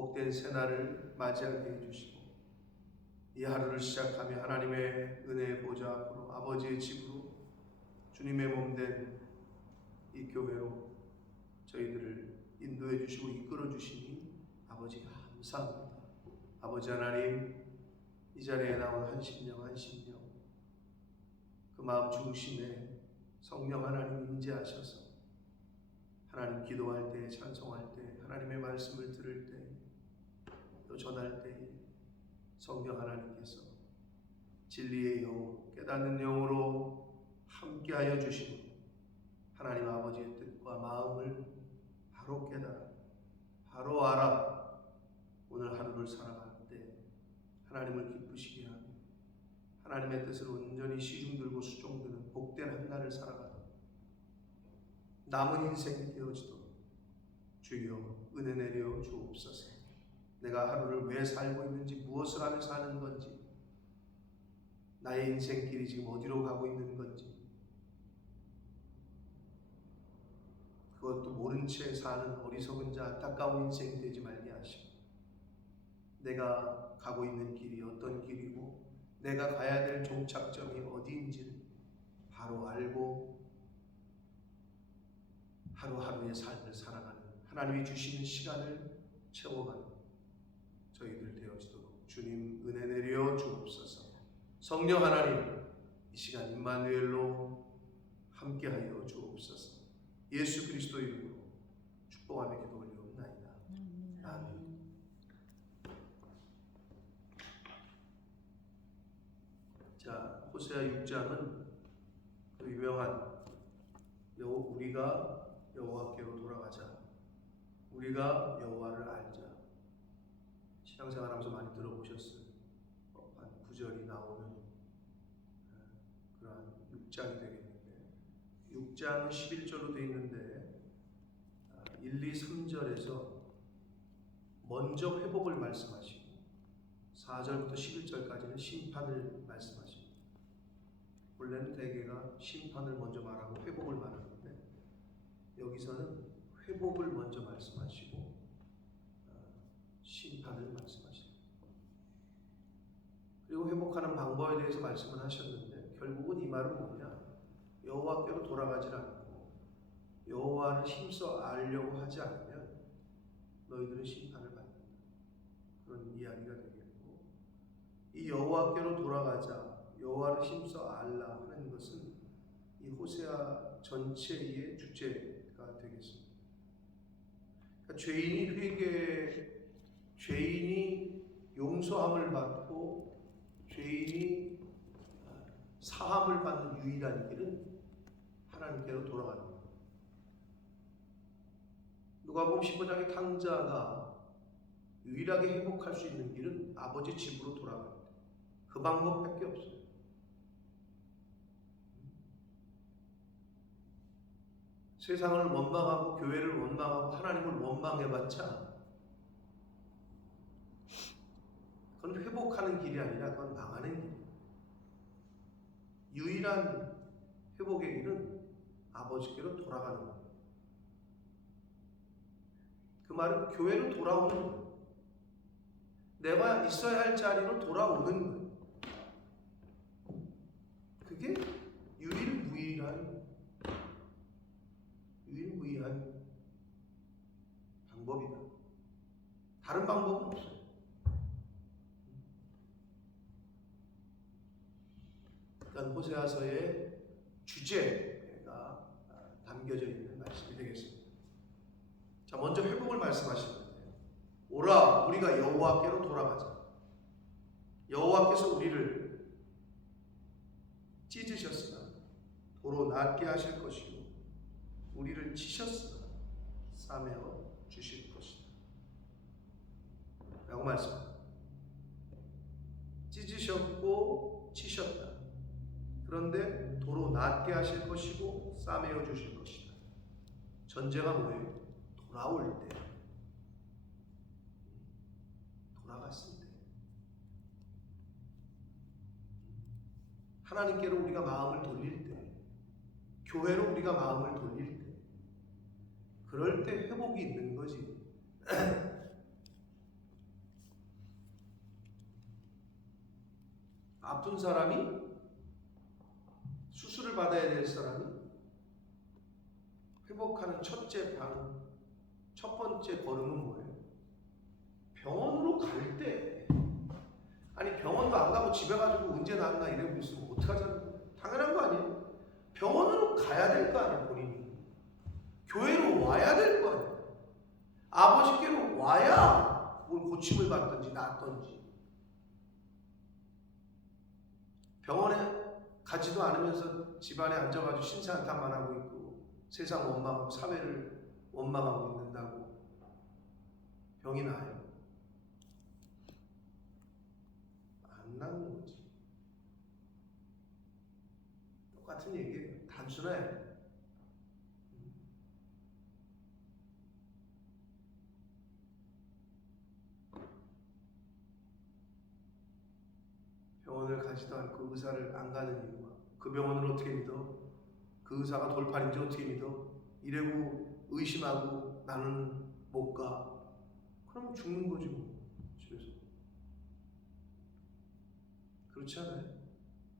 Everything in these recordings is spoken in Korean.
복된 새날을 맞이하게 해주시고 이 하루를 시작하며 하나님의 은혜의 보좌 앞으로 아버지의 집으로 주님의 몸된 이 교회로 저희들을 인도해 주시고 이끌어 주시니 아버지가 감사합니다. 아버지 하나님, 이 자리에 나온 한 심령 그 마음 중심에 성령 하나님 임재하셔서 하나님 기도할 때, 찬송할 때, 하나님의 말씀을 들을 때, 또 전할 때에 성령 하나님께서 진리의 영, 깨닫는 영으로 함께하여 주시고 하나님 아버지의 뜻과 마음을 바로 깨달아, 바로 알아 오늘 하루를 살아갈 때 하나님을 기쁘시게 하며 하나님의 뜻을 온전히 시중들고 수종드는 복된 한 날을 살아가다 남은 인생이 되어지도록 주여 은혜 내려 주옵소서. 내가 하루를 왜 살고 있는지, 무엇을 하며 사는 건지, 나의 인생길이 지금 어디로 가고 있는 건지, 그것도 모른 채 사는 어리석은 자, 안타까운 인생이 되지 말게 하시고, 내가 가고 있는 길이 어떤 길이고 내가 가야 될 종착점이 어디인지를 바로 알고 하루하루의 삶을 살아가는, 하나님이 주시는 시간을 채워가는 저희들 되어지도록 주님 은혜 내려 주옵소서. 성령 하나님, 이 시간 임마누엘로 함께하여 주옵소서. 예수 그리스도 이름으로 축복하며 기도 올리옵나이다. 아멘. 자, 호세아 6장은 그 유명한 우리가 여호와께로 돌아가자, 우리가 여호와를 알자, 신앙생활하면서 많이 들어보셨을 법한 구절이 나오는 그러한 6장이 되겠는데, 6장은 11절로 되어 있는데 1, 2, 3절에서 먼저 회복을 말씀하시고 4절부터 11절까지는 심판을 말씀하십니다. 원래는 대개가 심판을 먼저 말하고 회복을 말하는데 여기서는 회복을 먼저 말씀하시고 심판을 말씀하십니다. 그리고 회복하는 방법에 대해서 말씀을 하셨는데 결국은 이 말은 뭐냐? 여호와께로 돌아가지 않고 여호와를 힘써 알려고 하지 않으면 너희들은 심판을 받는다, 그런 이야기가 되겠고, 이 여호와께로 돌아가자, 여호와를 힘써 알라 하는 것은 이 호세아 전체의 주제가 되겠습니다. 그러니까 죄인이 용서함을 받고 죄인이 사함을 받는 유일한 길은 하나님께로 돌아가는 겁니다. 누가복음 15장의 탕자가 유일하게 회복할 수 있는 길은 아버지 집으로 돌아갑니다. 그 방법밖에 없어요. 세상을 원망하고 교회를 원망하고 하나님을 원망해봤자 그건 회복하는 길이 아니라 그건 망하는 길이에요. 유일한 회복의 길은 아버지께로 돌아가는 거예요. 그 말은 교회로 돌아오는 거예요. 내가 있어야 할 자리로 돌아오는 거예요. 그게 유일무이한 방법이다. 다른 방법은 없어요. 그러니까 호세아서의 주제가 담겨져 있는 말씀이 되겠습니다. 자, 먼저 회복을 말씀하시는데, 오라 우리가 여호와께로 돌아가자. 여호와께서 우리를 찢으셨으나 도로 낫게 하실 것이요 우리를 치셨으나 싸매어 주실 것이다 라고 말씀합니다. 찢으셨고 치셨다. 그런데 도로 낫게 하실 것이고 싸매어 주실 것이다. 전제가 뭐예요? 돌아올 때, 돌아갔을 때, 하나님께로 우리가 마음을 돌릴 때, 교회로 우리가 마음을 돌릴 때, 그럴 때 회복이 있는 거지. 아픈 사람이, 수술을 받아야 될 사람이 회복하는 첫째 반응, 첫 번째 걸음은 뭐예요? 병원으로 갈 때. 아니 병원도 안 가고 집에 가지고 언제 나았나 이러고 있으면 어떡하자는 거예요? 당연한 거 아니에요? 병원으로 가야 될 거 아니에요, 본인이. 교회로 와야 될 거 아니에요. 아버지께로 와야 뭘 고침을 받든지 낫든지. 병원에 가지도 않으면서 집안에 앉아가지고 신세한탄만 하고 있고 세상 원망하고 사회를 원망하고 있는다고 병이 나요? 안 나는 거지. 똑같은 얘기예요. 단순해. 병원을 가지도 않고 의사를 안 가는 이유가 그 병원을 어떻게 믿어? 그 의사가 돌팔인지 어떻게 믿어? 이래고 의심하고 나는 못 가. 그럼 죽는 거지 뭐. 집에서. 그렇지 않아요?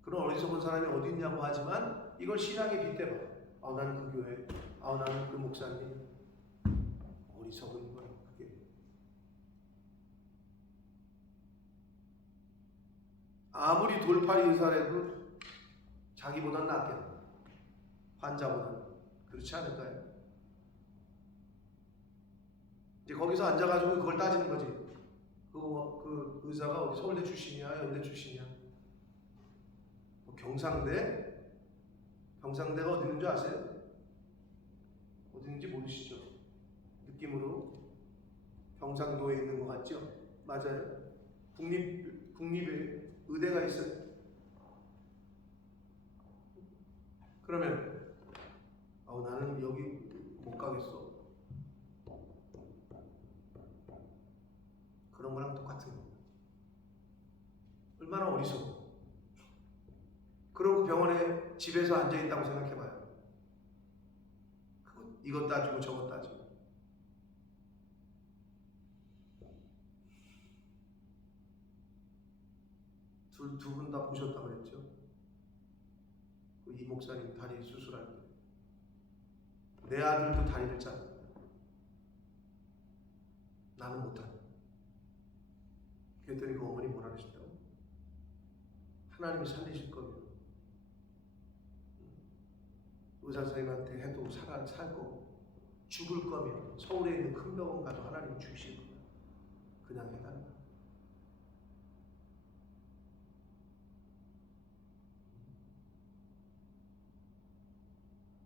그런 어리석은 사람이 어디 있냐고 하지만 이걸 신앙에 빗대봐. 나는 그 교회, 나는 그 목사님. 어리석은 거야 그게. 아무리 돌팔이 의사라도 자기보단 낫겠다. 환자보다는. 그렇지 않을까요? 이제 거기서 앉아가지고 그걸 따지는 거지. 그 의사가 어디 서울대 출신이야, 연대 출신이야. 뭐 경상대? 경상대가 어디 있는 줄 아세요? 어디 있는지 모르시죠? 느낌으로 경상도에 있는 것 같죠? 맞아요. 국립에 의대가 있어요. 그러면 나는 여기 못 가겠어. 그런 거랑 똑같은 거. 얼마나 어리석어. 그러고 병원에 집에서 앉아있다고 생각해봐요. 이것 따지고 저것 따지고. 두 분 다 보셨다고 그랬죠? 이 목사님 다리 수술할 때. 내 아들도 다리를 짰다. 나는 못한다. 그랬더니 그 어머니 뭐라 그러셨다고? 하나님이 살리실 거면 의사 선생님한테 해도 살 거고 죽을 거면 서울에 있는 큰 병원 가도 하나님이 주실 거야. 그냥 해달라.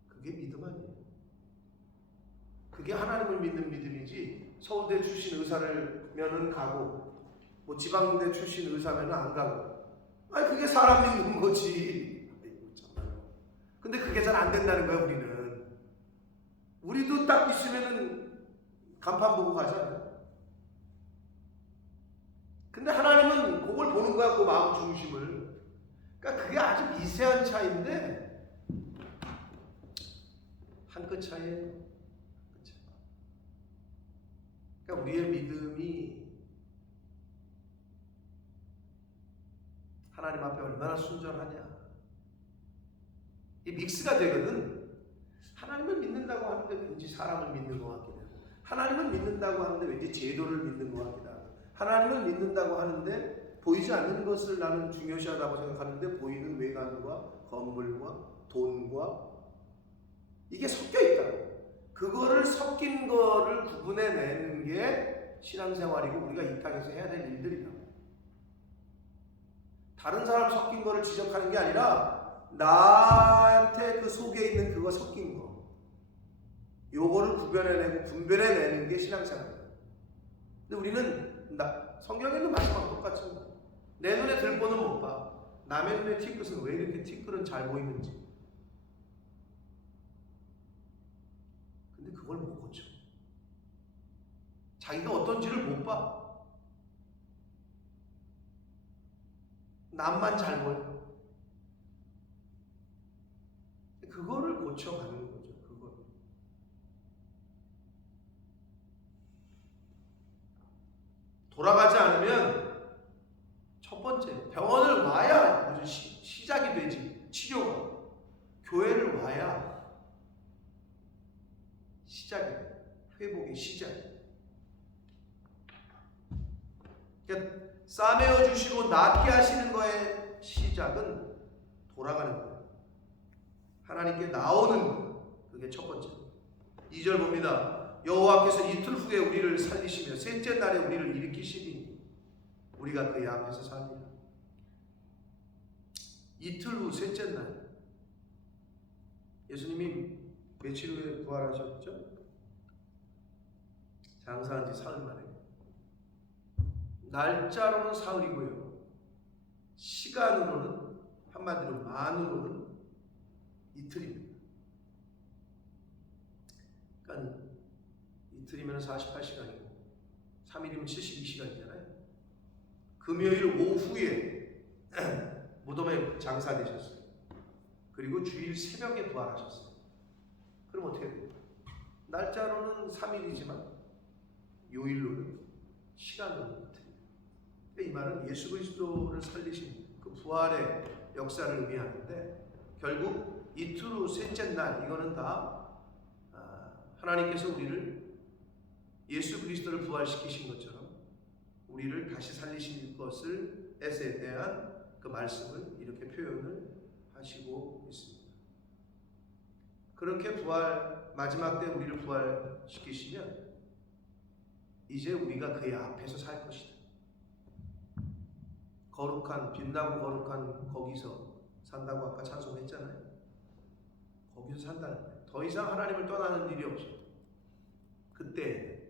그게 믿음 아니에요. 그게 하나님을 믿는 믿음이지. 서울대 출신 의사면은 가고 뭐 지방대 출신 의사면은 안 가고. 아니 그게 사람 믿는 거지. 아이고 정말. 근데 그게 잘 안 된다는 거야 우리는. 우리도 딱 있으면은 간판 보고 가잖아요. 근데 하나님은 그걸 보는 거야, 그 마음 중심을. 그러니까 그게 아주 미세한 차이인데 한 끗 차이예요. 그러니까 우리의 믿음이 하나님 앞에 얼마나 순전하냐. 이 믹스가 되거든. 하나님을 믿는다고 하는데 왠지 사람을 믿는 것 같기도 하고, 하나님을 믿는다고 하는데 왠지 제도를 믿는 것 같기도 하고, 하나님을 믿는다고 하는데 보이지 않는 것을 나는 중요시하다고 생각하는데 보이는 외관과 건물과 돈과 이게 섞여 있다고. 그거를 섞인 거를 구분해내는 게 신앙생활이고 우리가 이 땅에서 해야 될 일들이다. 다른 사람 섞인 거를 지적하는 게 아니라 나한테 그 속에 있는 그거 섞인 거, 요거를 구별해내고 분별해내는 게 신앙생활이에요. 근데 우리는 성경에 있는 말씀하고 똑같죠. 내 눈에 들보는 못 봐. 남의 눈에 티끌은 왜 이렇게 티끌은 잘 보이는지. 근데 그걸 못 고쳐. 자기가 어떤지를 못 봐. 남만 잘 보여. 그거를 고쳐가는 거죠. 그걸. 돌아가지 않으면 첫 번째 병원을 와야 시작이 되지. 치료가 교회를 와야 시작이 돼. 회복의 시작이. 그러니까 싸매어 주시고 낫게 하시는 거의 시작은 돌아가는 거예요. 하나님께 나오는 거예요. 그게 첫 번째. 2절 봅니다. 여호와께서 이틀 후에 우리를 살리시며 셋째 날에 우리를 일으키시니 우리가 그의 앞에서 살리라. 이틀 후 셋째 날. 예수님이 며칠 후에 부활하셨죠? 장사한 지 사흘 만에. 날짜로는 사흘이고요. 시간으로는 한마디로 만으로는 이틀입니다. 그러니까 이틀이면 48시간이고 3일이면 72시간이잖아요. 금요일 오후에 무덤에 장사되셨어요. 그리고 주일 새벽에 부활하셨어요. 그럼 어떻게 돼요? 날짜로는 3일이지만 요일로는 시간으로는 이틀. 이 말은 예수 그리스도를 살리신 그 부활의 역사를 의미하는데 결국 이틀 후 셋째 날 이거는 다 하나님께서 우리를 예수 그리스도를 부활시키신 것처럼 우리를 다시 살리실 것을에 대한 그 말씀을 이렇게 표현을 하시고 있습니다. 그렇게 마지막 때 우리를 부활시키시면 이제 우리가 그의 앞에서 살 것이다. 거룩한 빛나고 거룩한 거기서 산다고 아까 찬송했잖아요. 거기서 산다는 거예요. 더 이상 하나님을 떠나는 일이 없어. 그때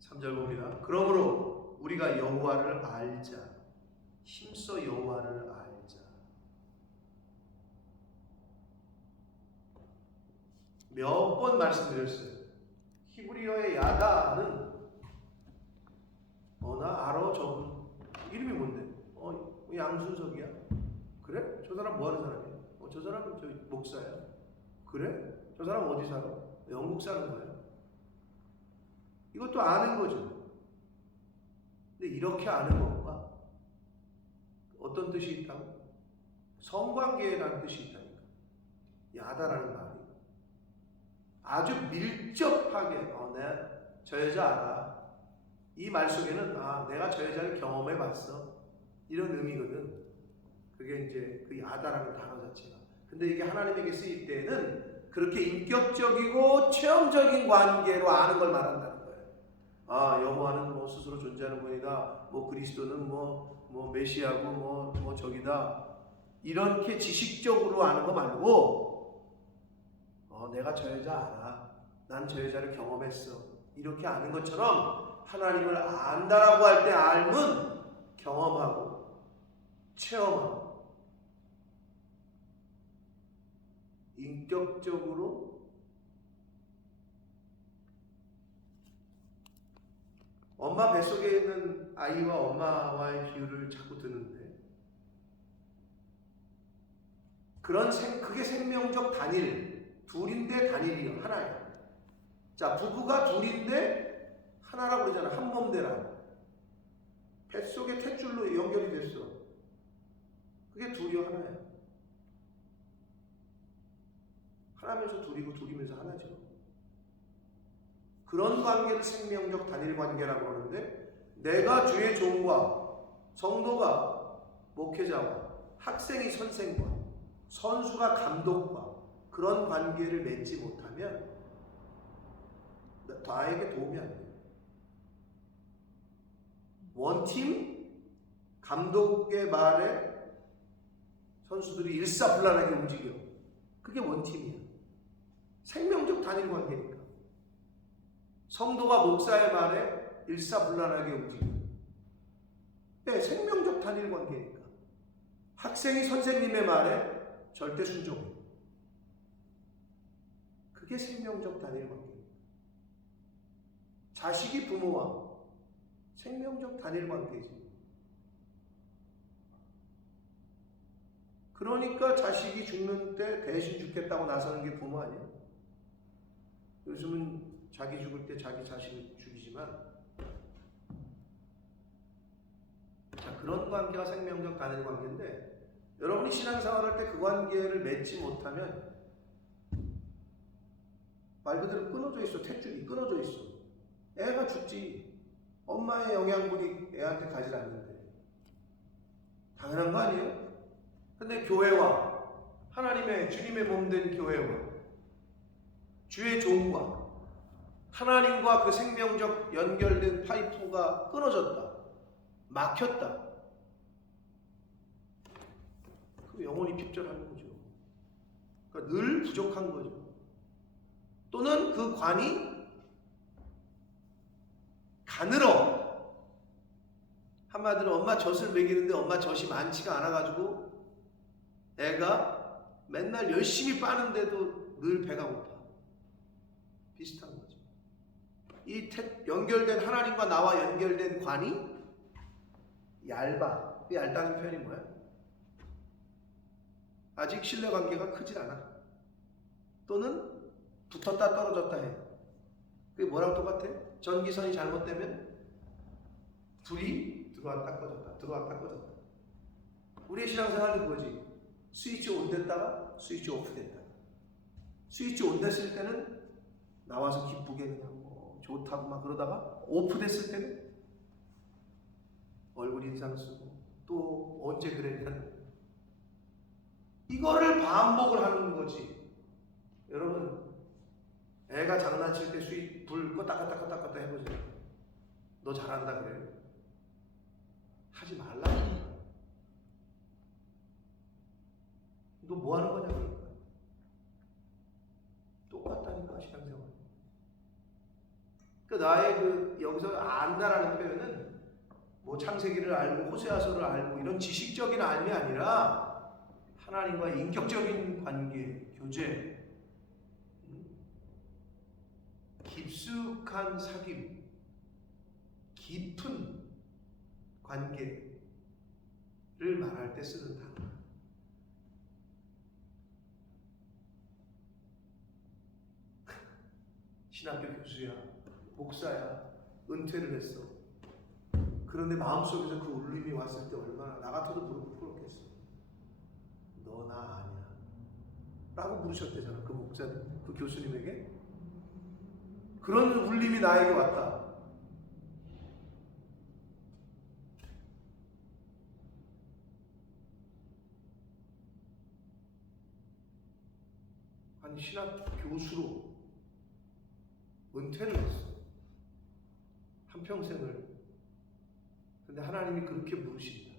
3절 봅니다. 그러므로 우리가 여호와를 알자. 힘써 여호와를 알자. 몇 번 말씀드렸어요. 히브리어의 야다는 나 알아 저분 이름이 뭔데? 양순석이야? 그래? 저 사람 뭐하는 사람이야? 저 사람은 저 목사야. 그래? 저 사람 어디 살아? 영국 사는 거야. 이것도 아는 거죠. 근데 이렇게 아는 것과 어떤 뜻이 있다고? 성관계라는 뜻이 있다니까. 야다라는 말이 아주 밀접하게 내가 저 여자 알아. 이 말 속에는 내가 저 여자를 경험해 봤어. 이런 의미거든. 그게 이제 그 야다라는 단어 자체가. 근데 이게 하나님에게 쓰일 때는 그렇게 인격적이고 체험적인 관계로 아는 걸 말한다는 거예요. 여호와는 뭐 스스로 존재하는 분이다. 뭐 그리스도는 뭐 메시아고 뭐 저기다. 이렇게 지식적으로 아는 거 말고 내가 저 여자 알아. 난 저 여자를 경험했어. 이렇게 아는 것처럼 하나님을 안다라고 할 때 알면 경험하고 체험하고 인격적으로 엄마 뱃속에 있는 아이와 엄마와의 비유를 자꾸 드는데 그게 생명적 단일. 둘인데 단일이요. 하나예요. 자, 부부가 둘인데 하나라고 그러잖아. 한 몸대라. 뱃속에 탯줄로 연결이 됐어. 그게 둘이요. 하나예요. 하나면서 둘이고 둘이면서 하나죠. 그런 관계를 생명적 단일 관계라고 그러는데 내가 주의 종과 성도가 목회자와 학생이 선생과 선수가 감독과 그런 관계를 맺지 못하면 나에게 도움이 안 돼요. 원팀 감독의 말에 선수들이 일사불란하게 움직여. 그게 원팀이야. 생명적 단일 관계니까. 성도가 목사의 말에 일사불란하게 움직여. 네, 생명적 단일 관계니까. 학생이 선생님의 말에 절대 순종해. 그게 생명적 단일 관계입니다. 자식이 부모와 생명적 단일 관계지. 그러니까 자식이 죽는 때 대신 죽겠다고 나서는 게 부모 아니야? 요즘은 자기 죽을 때 자기 자식을 죽이지만 자, 그런 관계가 생명적 단일 관계인데 여러분이 신앙생활할 때 그 관계를 맺지 못하면 말 그대로 끊어져 있어. 탯줄이 끊어져 있어. 애가 죽지. 엄마의 영양분이 애한테 가지 않는데. 당연한 거 아니에요? 근데 교회와 하나님의 주님의 몸된 교회와 주의 종과 하나님과 그 생명적 연결된 파이프가 끊어졌다. 막혔다. 그 영혼이 핍절하는 거죠. 그러니까 늘 부족한 거죠. 또는 그 관이 가늘어. 한마디로 엄마 젖을 먹이는데 엄마 젖이 많지가 않아가지고 애가 맨날 열심히 빠는데도 늘 배가 고파. 비슷한 거죠. 이 연결된 하나님과 나와 연결된 관이 얇아. 얇다는 표현이 뭐야? 아직 신뢰관계가 크질 않아. 또는 붙었다 떨어졌다 해. 그게 뭐랑 똑같아? 전기선이 잘못되면 불이 들어왔다 꺼졌다 들어왔다 꺼졌다. 우리의 신앙생활도 그거지. 스위치 온 됐다가 스위치 오프 됐다. 스위치 온 됐을 때는 나와서 기쁘게 그냥 뭐 좋다고 막 그러다가 오프 됐을 때는 얼굴 인상 쓰고 또 언제 그랬냐는 이거를 반복을 하는 거지. 여러분 애가 장난칠 때 스위치 불 껐다 해보세요. 너 잘한다 그래. 하지 말라니까. 너 뭐 하는 거냐 그러니까. 똑같다니까 신앙생활. 그러니까 나의 그 여기서 안다라는 표현은 뭐 창세기를 알고 호세아서를 알고 이런 지식적인 알미 아니라 하나님과의 인격적인 관계, 교제, 깊숙한 사귐, 깊은 관계를 말할 때 쓰는 단어. 신학교 교수야, 목사야, 은퇴를 했어. 그런데 마음속에서 그 울림이 왔을 때 얼마나 나 같아도 무릎을 꿇었겠어. 너 나 아니야 라고 물으셨대잖아. 그 목사님, 그 교수님에게. 그런 울림이 나에게 왔다. 아니 신학 교수로 은퇴를 했어. 한평생을. 근데 하나님이 그렇게 물으신다.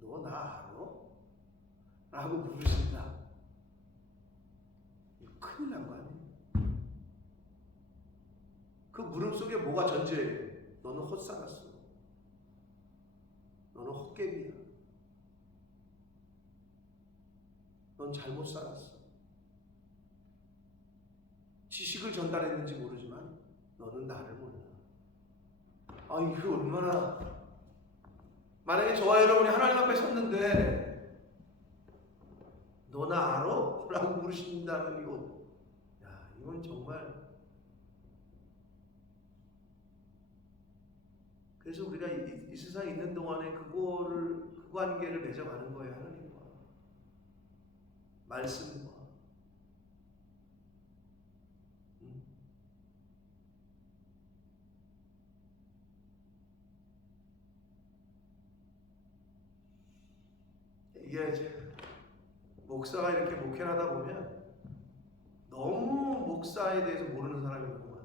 너 나 알아? 라고 물으신다. 이거 큰일 난 거 아니야? 그 물음 속에 뭐가 전제해? 너는 헛살았어. 너는 헛개비야. 넌 잘못 살았어. 지식을 전달했는지 모르지만 너는 나를 몰라. 아, 이게 얼마나. 만약에 저와 여러분이 하나님 앞에 섰는데 너 나 알아? 라고 물으신다면 이건 정말. 그래서 우리가 이 세상에 있는 동안에 그 관계를 맺어가는 거예요. 하나님과 말씀과. 이게 이제 목사가 이렇게 목회를 하다 보면 너무 목사에 대해서 모르는 사람이 있구만.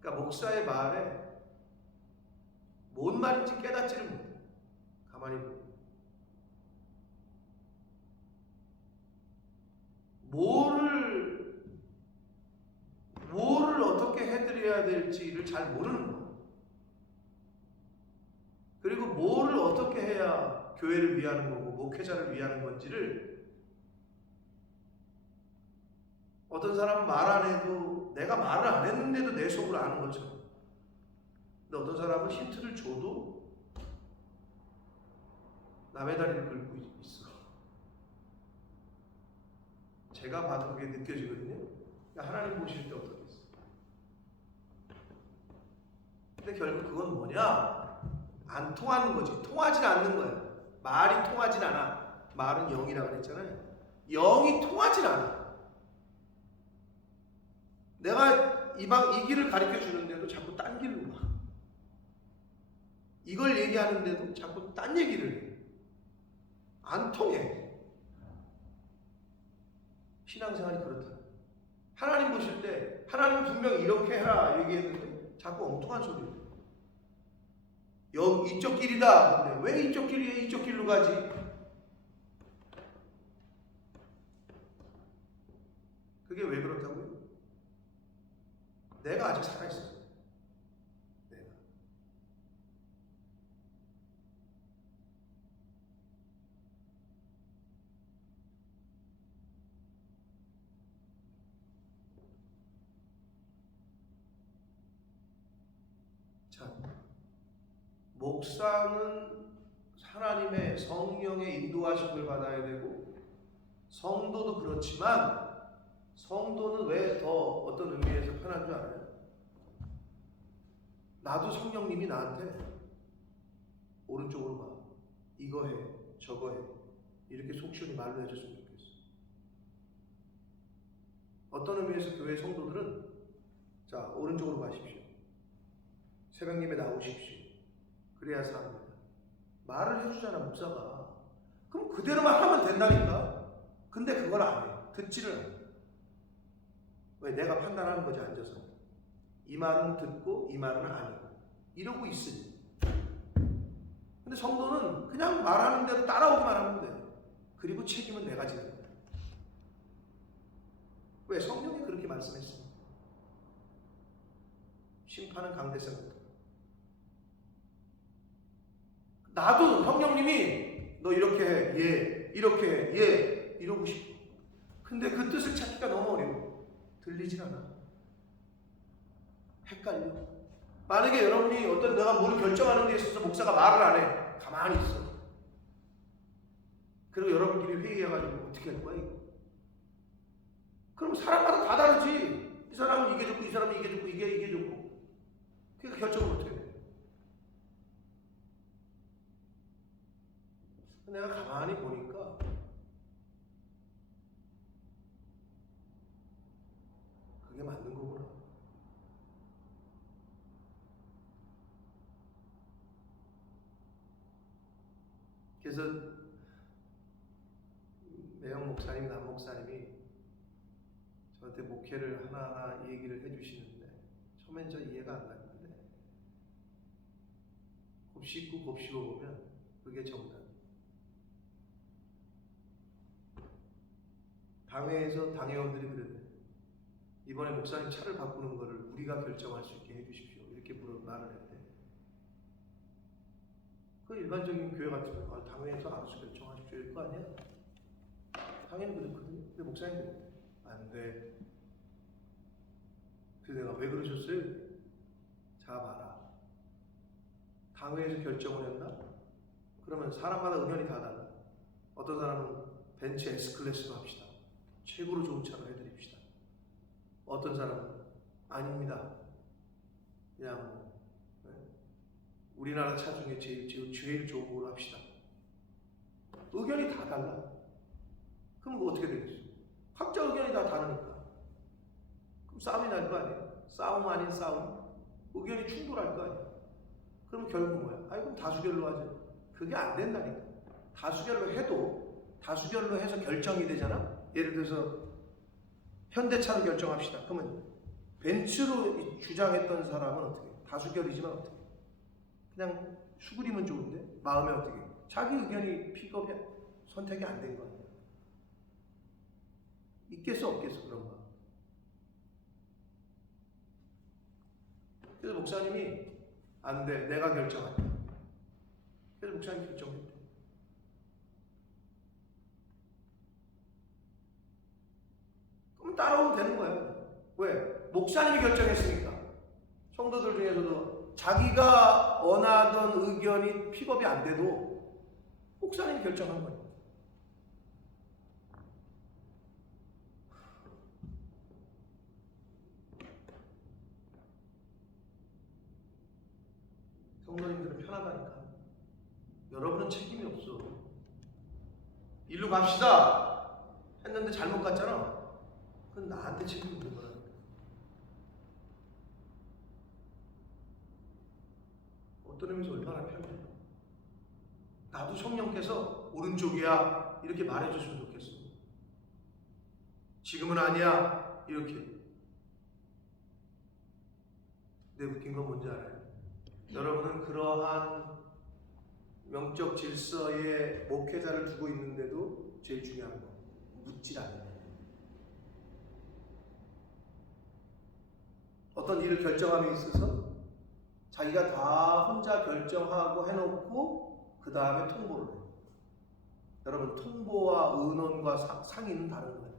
그러니까 목사의 말에 뭔 말인지 깨닫지를 못해. 가만히 보면. 뭐를 어떻게 해드려야 될지를 잘 모르는 거야. 그리고 뭐를 어떻게 해야 교회를 위하는 거고 목회자를 위하는 건지를 어떤 사람은 말 안 해도 내가 말을 안 했는데도 내 속으로 아는 것처럼. 근데 어떤 사람은 힌트를 줘도 남의 다리를 긁고 있어. 제가 봐도 그게 느껴지거든요. 그러니까 하나님 보실 때 어떻겠어? 근데 결국 그건 뭐냐? 안 통하는 거지. 통하지 않는 거야. 말이 통하진 않아. 말은 영이라고 그랬잖아요. 영이 통하진 않아. 내가 이 길을 가르쳐 주는데도 자꾸 딴 길로 가. 이걸 얘기하는데도 자꾸 딴 얘기를 해. 안 통해. 신앙생활이 그렇다. 하나님 보실 때 하나님 분명히 이렇게 해라 얘기했는데 자꾸 엉뚱한 소리 해요. 이쪽 길이다. 근데 왜 이쪽 길이에 이쪽 길로 가지? 그게 왜 그렇다고요? 내가 아직 살아있어요. 내가. 자, 목사는 하나님의 성령의 인도하심을 받아야 되고 성도도 그렇지만 성도는 왜 더 어떤 의미에서 편한 줄 알아요? 나도 성령님이 나한테 오른쪽으로 가. 이거 해. 저거 해. 이렇게 속시원히 말로 해줬으면 좋겠어. 어떤 의미에서 교회 성도들은 자, 오른쪽으로 가십시오. 새벽님에 나오십시오. 그래야 삽니다. 말을 해주잖아, 목사가. 그럼 그대로만 하면 된다니까. 근데 그걸 안 해. 듣지를 않아. 왜? 내가 판단하는 거지, 앉아서. 이 말은 듣고 이 말은 아니고. 이러고 있으니. 근데 성도는 그냥 말하는 대로 따라오기만 하면 돼. 그리고 책임은 내가 지는 거야. 왜? 성령이 그렇게 말씀했습니다. 심판은 강대상부터. 나도 성령님이 너 이렇게 해, 예, 이렇게 해, 예, 이러고 싶어. 근데 그 뜻을 찾기가 너무 어려워. 들리질 않아. 헷갈려. 만약에 여러분이 어떤 내가 뭘 결정하는 데 있어서 목사가 말을 안 해. 가만히 있어. 그리고 여러분끼리 회의해가지고 어떻게 할 거야, 이거? 그럼 사람마다 다 다르지. 이 사람은 이게 좋고 이 사람은 이게 좋고 이게 좋고. 그러니까 결정을 어떻게 해? 내가 가만히 보니까 그게 맞는 거구나. 그래서 매형 목사님, 남 목사님이 저한테 목회를 하나하나 얘기를 해주시는데 처음엔 저 이해가 안 갔는데 곱씹고 보면 그게 정답. 당회에서 당회원들이 그랬네. 이번에 목사님 차를 바꾸는 거를 우리가 결정할 수 있게 해주십시오. 이렇게 말을 했대. 그 일반적인 교회 같으면 당회에서 알아서 결정하십시오. 이럴 거 아니야? 당연히 그렇거든요. 근데 목사님 그랬대. 안 돼. 그래서 내가 왜 그러셨어요? 자 봐라. 당회에서 결정을 했나? 그러면 사람마다 의견이 다 달라. 어떤 사람은 벤츠 S클래스로 합시다. 최고로 좋은 차로 해드립시다. 어떤 사람은 아닙니다. 그냥 우리나라 차 중에 제일 좋은 걸로 합시다. 의견이 다 달라. 그럼 뭐 어떻게 되겠어요? 각자 의견이 다 다르니까. 그럼 싸움이 날 거 아니에요? 싸움 아닌 싸움? 의견이 충돌할 거 아니에요? 그럼 결국 뭐야? 그럼 다수결로 하죠. 그게 안 된다니까. 다수결로 해서 결정이 되잖아. 예를 들어서 현대차로 결정합시다. 그러면 벤츠로 주장했던 사람은 어떻게 해? 다수결이지만 어떻게 해? 그냥 수그리면 좋은데 마음에 어떻게 해? 자기 의견이 픽업이 선택이 안 된 거 아니야. 있겠어 없겠어 그런 거. 그래서 목사님이 안 돼. 내가 결정한다. 그래서 목사님이 결정했대. 그럼 따라오면 되는 거야. 왜? 목사님이 결정했으니까. 성도들 중에서도 자기가 원하던 의견이 픽업이 안 돼도 목사님이 결정한 거야. 성도님들은 편하다니까. 여러분은 책임이 없어. 일로 갑시다 했는데 잘못 갔잖아. 그건 나한테 책임이 있는 거라니까. 어떤 의미에서 얼마나 편해요. 나도 성령께서 오른쪽이야 이렇게 말해줬으면 좋겠어. 지금은 아니야 이렇게. 근데 웃긴 건 뭔지 알아요? 여러분은 그러한 영적 질서에 목회자를 두고 있는데도 제일 중요한 거 묻질 않는 거예요. 어떤 일을 결정함에 있어서 자기가 다 혼자 결정하고 해놓고 그 다음에 통보를 해요. 여러분, 통보와 의논과 상의는 다른 거예요.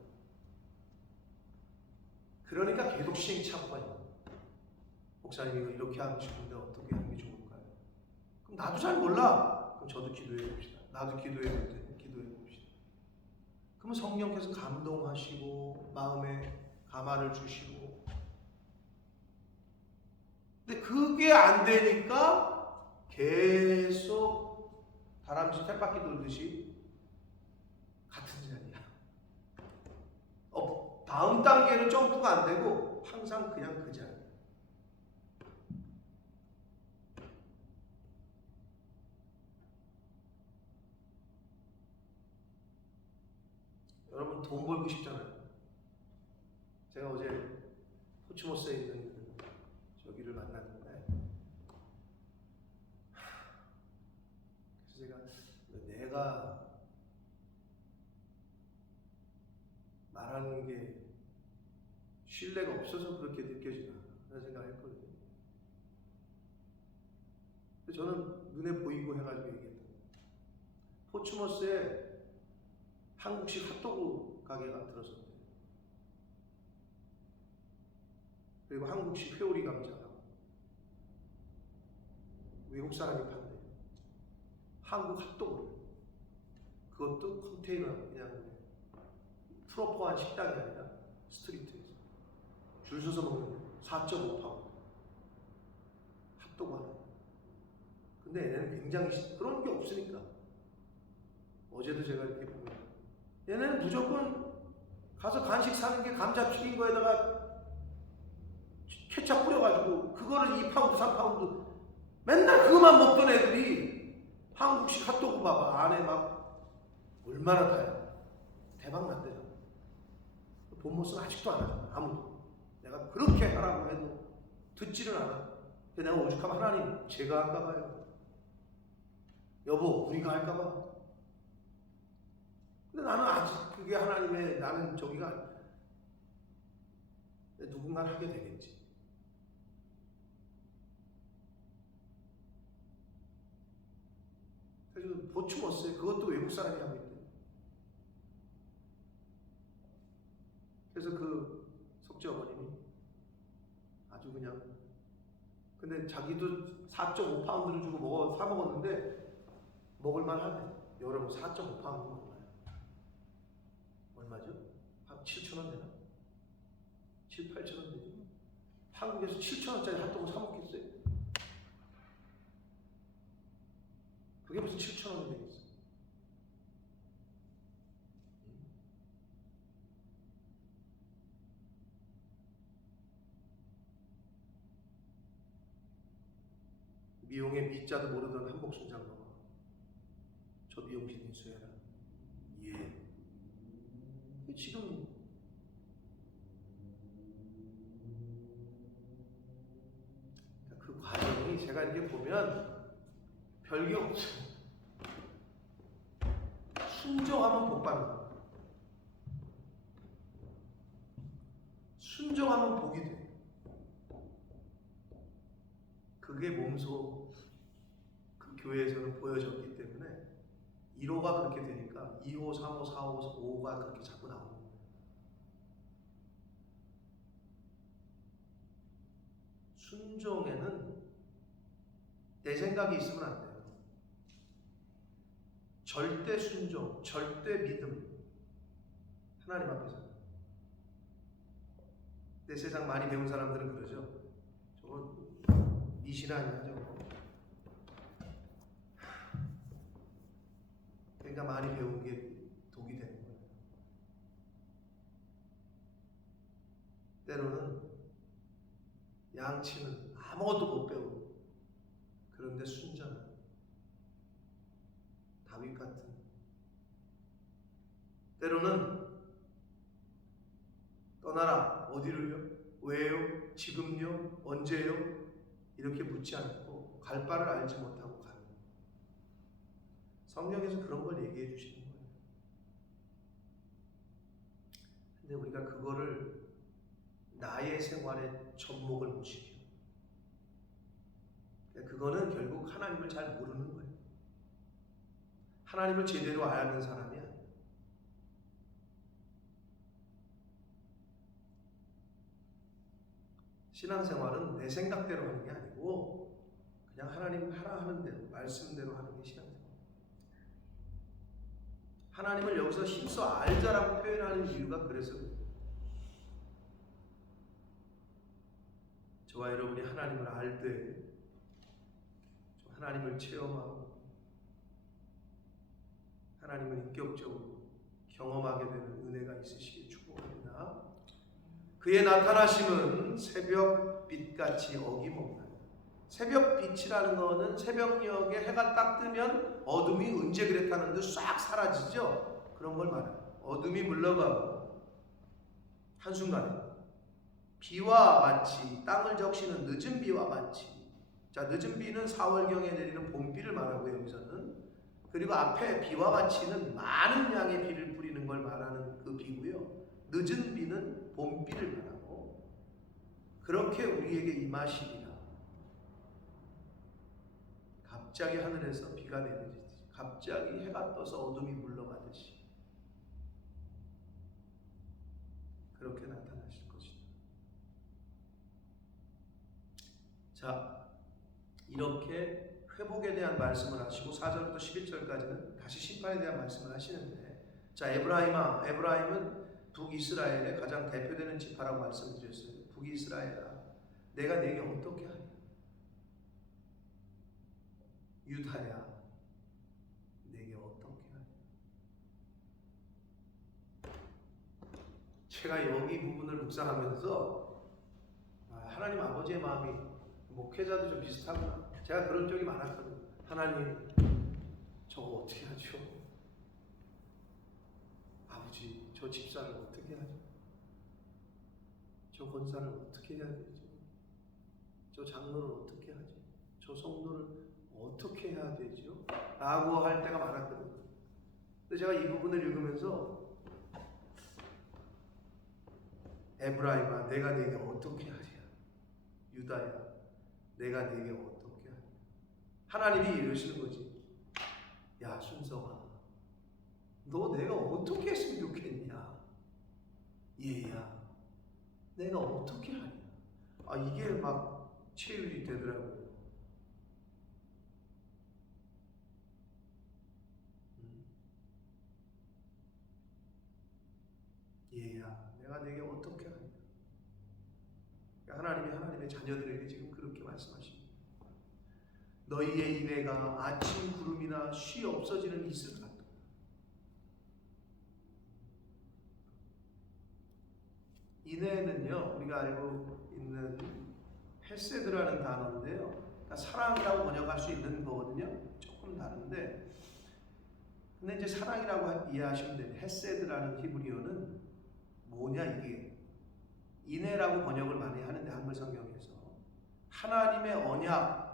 그러니까 계속 시행착오예요. 목사님 이거 이렇게 하고 싶은데 어떻게 하는 게 좋을까요? 그럼 나도 잘 몰라. 그럼 저도 기도해 봅시다. 나도 기도해 봅시다. 그러면 성령께서 감동하시고 마음에 감화를 주시고. 근데 그게 안 되니까 계속 다람쥐 쳇바퀴 돌듯이 같은 자리야. 다음 단계는 점프가 안 되고 항상 그냥 그 자리. 여러분 돈 벌고 싶잖아요. 제가 어제 포츠모스에 있는 저기를 만났는데 그래서 내가 말하는 게 신뢰가 없어서 그렇게 느껴지나 그런 생각을 했거든요. 근데 저는 눈에 보이고 해가지고 얘기했던 포츠모스에 한국식 핫도그 가게가 들어섰대요. 그리고 한국식 회오리 감자 외국 사람이 판대요. 한국 핫도그를. 그것도 컨테이너 그냥 프로퍼한 식당이 아니라 스트리트에서 줄 서서 먹는 4.5파운드 핫도그 하나. 근데 얘네는 굉장히 그런 게 없으니까. 어제도 제가 이렇게 보면 얘네는 무조건 가서 간식 사는 게 감자 튀긴 거에다가 케찹 뿌려가지고 그거를 2파운드 3파운드 맨날 그거만 먹던 애들이 한국식 핫도그 봐봐. 안에 막 얼마나 타요. 대박 났대요. 본모습은 아직도 안 하잖아. 아무도. 내가 그렇게 하라고 해도 듣지를 않아. 근데 내가 오죽하면 하나님 제가 할까 봐요. 여보 우리가 할까 봐. 근데 나는 아직 그게 하나님의 나는 저기가 누군가를 하게 되겠지. 그래서 보충었어요. 그것도 외국 사람이 하고 있대요. 그래서 그 석재 어머님이 아주 그냥 근데 자기도 4.5파운드를 주고 사 먹었는데 먹을만 하네. 여러분 4.5파운드는 얼마예요? 얼마죠? 한 7,000원 되나? 7, 8,000원 되지? 한국에서 7,000원짜리 핫도그 사 먹겠어요? 그게 무슨 7,000원이 되겠어? 미용의 미자도 모르던 한복순 장로가 저 미용실 인수해라. 예. 지금 그 과정이 제가 이렇게 보면 별게 없어요. 순종하면 복 받는 거예요. 순종하면 복이 돼요. 그게 몸소 그 교회에서는 보여졌기 때문에 1호가 그렇게 되니까 2호, 3호, 4호, 5호가 그렇게 자꾸 나오는 거예요. 순종에는 내 생각이 있으면 안 돼요. 절대 순종, 절대 믿음. 하나님 앞에서. 내 세상 많이 배운 사람들은 그러죠. 저거 미신 아니야 저거. 그러니까 많이 배운 게 독이 되는 거예요. 때로는 양치는 아무것도 못 배우고 그런데 순전한 다윗 같은, 때로는 떠나라 어디로요? 왜요? 지금요? 언제요? 이렇게 묻지 않고 갈 바를 알지 못하고 가는 거예요. 성경에서 그런 걸 얘기해 주시는 거예요. 근데 우리가 그거를 나의 생활에 접목을 못 시켜요. 그거는 결국 하나님을 잘 모르는 거예요. 하나님을 제대로 아는 사람이 아니에요. 신앙생활은 내 생각대로 하는 게 아니고 그냥 하나님 하라 하는 대로, 말씀대로 하는 게 신앙생활. 하나님을 여기서 힘써 알자라고 표현하는 이유가 그래서 저와 여러분이 하나님을 알 때 하나님을 체험하고 하나님을 인격적으로 경험하게 되는 은혜가 있으시길 축복합니다. 그의 나타나심은 새벽 빛같이 어김없나니. 새벽 빛이라는 거는 새벽녘에 해가 딱 뜨면 어둠이 언제 그랬다는 듯 싹 사라지죠. 그런 걸 말해요. 어둠이 물러가고 한순간에 비와 같이 땅을 적시는 늦은 비와 같이. 자, 늦은 비는 4월경에 내리는 봄비를 말하고 여기서는, 그리고 앞에 비와 같이는 많은 양의 비를 뿌리는 걸 말하는 그 비고요. 늦은 비는 봄비를 말하고, 그렇게 우리에게 임하시리라. 갑자기 하늘에서 비가 내리듯이, 갑자기 해가 떠서 어둠이 물러가듯이 그렇게 나타나실 것이다. 자, 이렇게 회복에 대한 말씀을 하시고 4절부터 11절까지는 다시 심판에 대한 말씀을 하시는데, 자, 에브라임아, 에브라임은 북이스라엘의 가장 대표되는 지파라고 말씀드렸어요. 북이스라엘아, 내가 네게 어떻게 하냐? 유다야, 내게 어떻게 하냐? 제가 여기 부분을 묵상하면서 하나님 아버지의 마음이 목회자도 좀 비슷하구나. 제가 그런 적이 많았거든요. 하나님, 저거 어떻게 하죠? 아버지, 저 집사를 어떻게 하죠? 저 권사를 어떻게 해야 되죠? 저 장로를 어떻게 하죠? 저 성도를 어떻게 해야 되죠? 라고 할 때가 많았거든요. 근데 제가 이 부분을 읽으면서 에브라임아, 내가 네게 어떻게 하랴? 유다야, 내가 네게 어떻게 하냐? 하나님이 이러시는 거지. 야, 순서가, 너 내가 어떻게 했으면 좋겠냐? 얘야, 내가 어떻게 하냐? 이게 막 체율이 되더라고요. 얘야, 내가 내게 어떻게 하냐? 하나님이 하나님의 자녀들에게 지금 그렇게 말씀하십니다. 너희의 인애가 아침 구름이나 쉬 없어지는 이슬 같다. 인애는요, 우리가 알고 있는 헤세드라는 단어인데요, 그러니까 사랑이라고 번역할 수 있는 거거든요. 조금 다른데, 근데 이제 사랑이라고 이해하시면 돼요. 헤세드라는 히브리어는 뭐냐, 이게 인애라고 번역을 많이 하는데, 한글 성경에서 하나님의 언약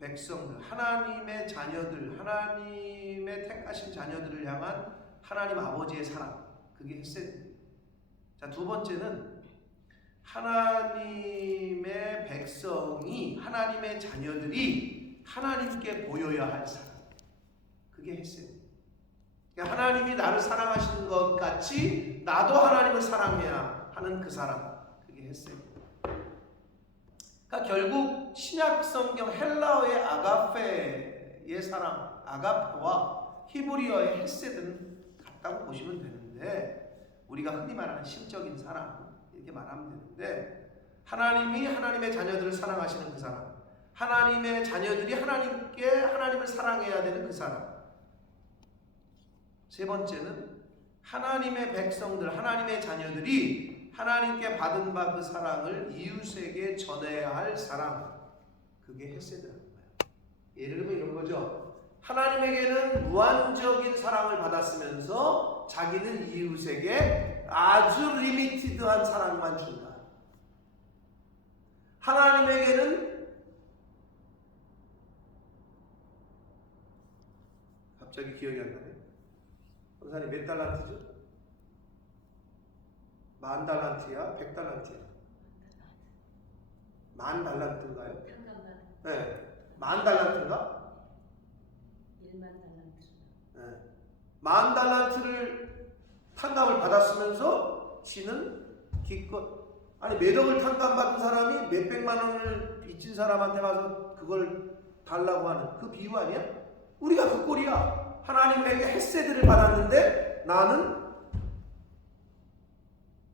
백성들, 하나님의 자녀들, 하나님의 택하신 자녀들을 향한 하나님 아버지의 사랑, 그게 헤세드. 자, 두 번째는 하나님의 백성이, 하나님의 자녀들이 하나님께 보여야 할 사랑, 그게 헤세드. 그러니까 하나님이 나를 사랑하시는 것 같이 나도 하나님을 사랑해야 하는 그 사랑, 그게 헤세드. 그러니까 결국 신약 성경 헬라어의 아가페의 사랑, 아가페와 히브리어의 헤세드는 같다고 보시면 되는데, 우리가 흔히 말하는 심적인 사랑 이렇게 말하면 되는데, 하나님이 하나님의 자녀들을 사랑하시는 그 사랑, 하나님의 자녀들이 하나님께 하나님을 사랑해야 되는 그 사랑, 세 번째는 하나님의 백성들, 하나님의 자녀들이 하나님께 받은 바 그 사랑을 이웃에게 전해야 할 사랑. 그게 헤세드라는 거예요. 예를 들면 이런 거죠. 하나님에게는 무한적인 사랑을 받았으면서 자기는 이웃에게 아주 리미티드한 사랑만 준다. 하나님에게는 갑자기 기억이 안 나네. 권사님 몇 달란트죠? 10,000달란트야? 100달란트야? 10,000달란트인가요? 네. 10,000달란트인가? 10,000달란트. 네. 10,000달란트를 탕감을 받았으면서 지는 기껏, 아니 매덕을 탕감받은 사람이 몇백만 원을 빚진 사람한테 가서 그걸 달라고 하는 그 비유 아니야? 우리가 그 꼴이야. 하나님에게 헤세드를 받았는데 나는